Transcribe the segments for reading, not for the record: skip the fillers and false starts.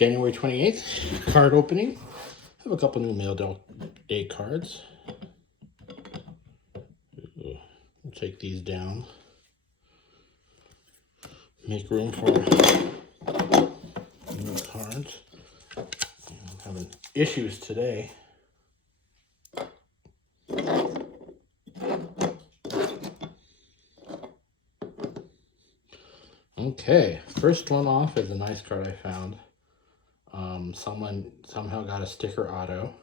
January 28th, card opening. I have a couple new mail day cards. We'll take these down. Make room for new cards. I'm having issues today. Okay, first one off is a nice card I found. Someone somehow got a sticker auto,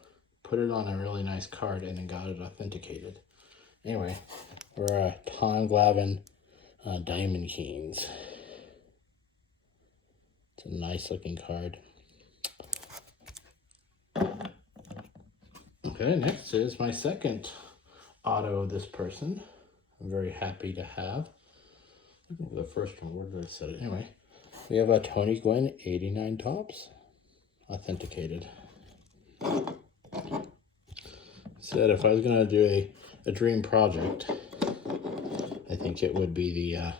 put it on a really nice card, and then got it authenticated. Anyway, we're Tom Glavine Diamond Kings. It's a nice looking card. Okay, next is my second auto of this person. I'm very happy to have. Looking for the first one, where did I set it? Anyway, we have a Tony Gwynn 89 Topps authenticated. Said if I was gonna do a dream project, I think it would be the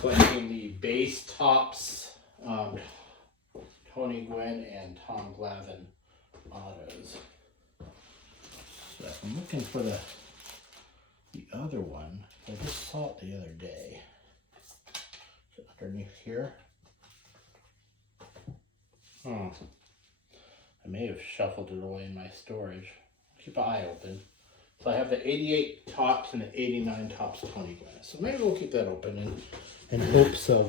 collecting the base Topps Tony Gwynn and Tom Glavine autos. So I'm looking for the other one. I just saw it the other day. Underneath here. I may have shuffled it away in my storage. Keep an eye open. So I have the 88 Topps and the 89 Topps Tony Gwynn. So maybe we'll keep that open in hopes of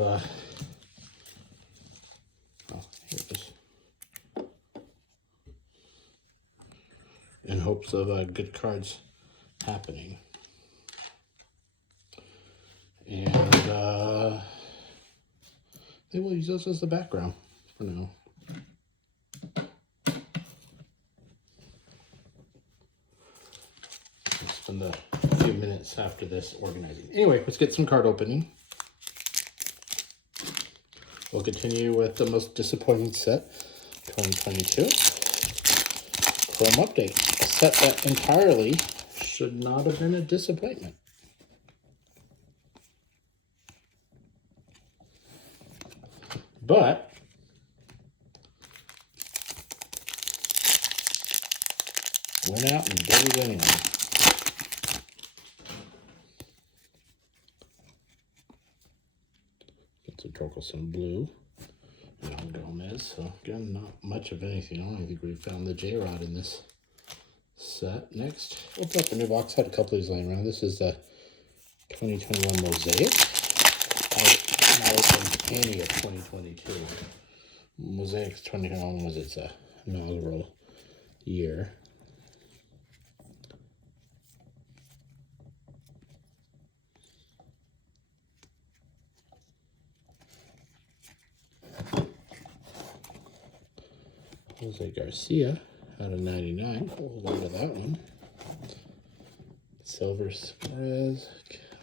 here it is. In hopes of good cards happening. And they will use those as the background for now. I'll spend a few minutes after this organizing. Anyway, let's get some card opening. We'll continue with the most disappointing set, 2022. Chrome Update. A set that entirely should not have been a disappointment. But went out and did it anyway. It's a Torkelson Blue. And Gomez. So again, not much of anything. I don't think we found the J-Rod in this set. Next, open up a new box. Had a couple of these laying around. This is the 2021 Mosaic. I opened any of 2022. Mosaic's 2021 was its inaugural year. Jose Garcia out of 99. Hold on to that one. Silver Suarez,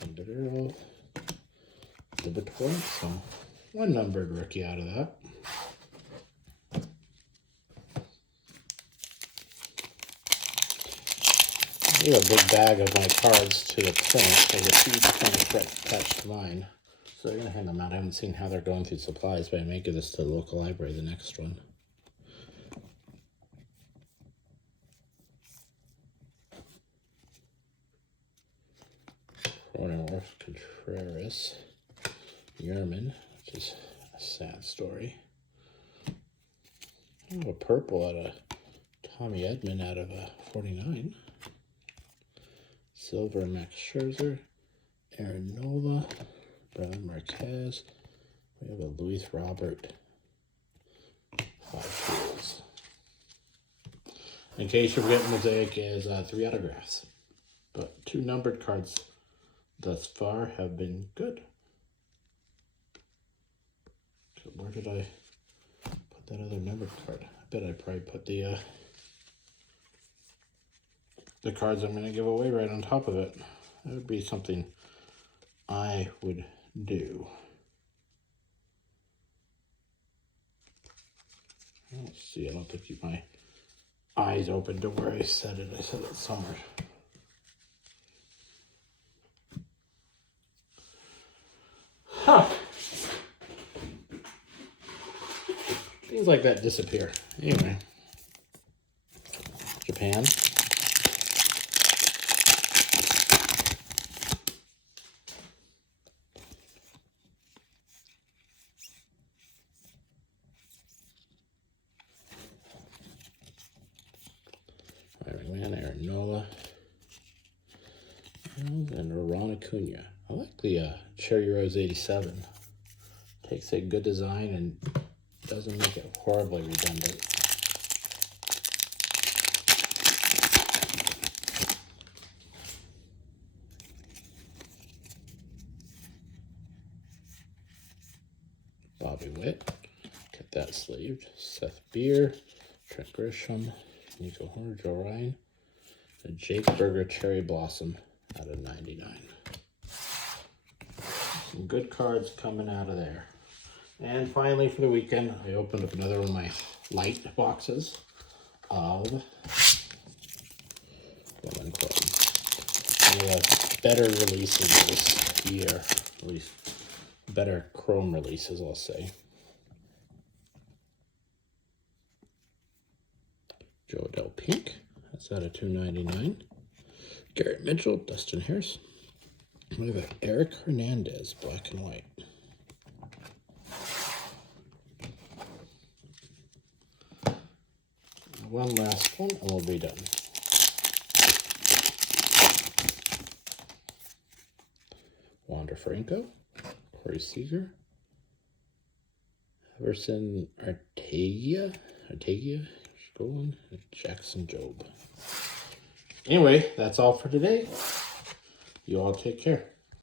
Calderero, Libertor. So one numbered rookie out of that. I gave a big bag of my cards to the print. There's a huge print attached to mine. So I'm going to hand them out. I haven't seen how they're going through supplies, but I may give this to the local library, the next one. North Contreras, Yerman, which is a sad story. I have a purple out of Tommy Edman out of 49. Silver Max Scherzer, Aaron Nola, Brian Marquez. We have a Luis Robert. 5 tools. In case you're forgetting, Mosaic is 3 autographs, but 2 numbered cards thus far have been good. So where did I put that other numbered card? I bet I probably put the cards I'm going to give away right on top of it. That would be something I would do. Let's see, I'll have to keep my eyes open to where I set it. I set it somewhere. Huh. Things like that disappear. Anyway, Japan. Iron Man, Aaron Nola, and Ron Acuna. I like the Cherry Rose 87. Takes a good design and doesn't make it horribly redundant. Bobby Witt, get that sleeved. Seth Beer, Trent Grisham, Nico Horner, Joe Ryan, and Jake Berger Cherry Blossom out of 99. Some good cards coming out of there. And finally for the weekend, I opened up another one of my light boxes of Lemon Chrome. We have better releases this year, at least better Chrome releases, I'll say. Joe Adell Pink, that's out of $2.99. Garrett Mitchell, Dustin Harris. We have Eric Hernandez, black and white. One last one, and we'll be done. Wander Franco, Corey Seager, Everson Arteaga, Scrolling, Jackson Jobe. Anyway, that's all for today. You all take care.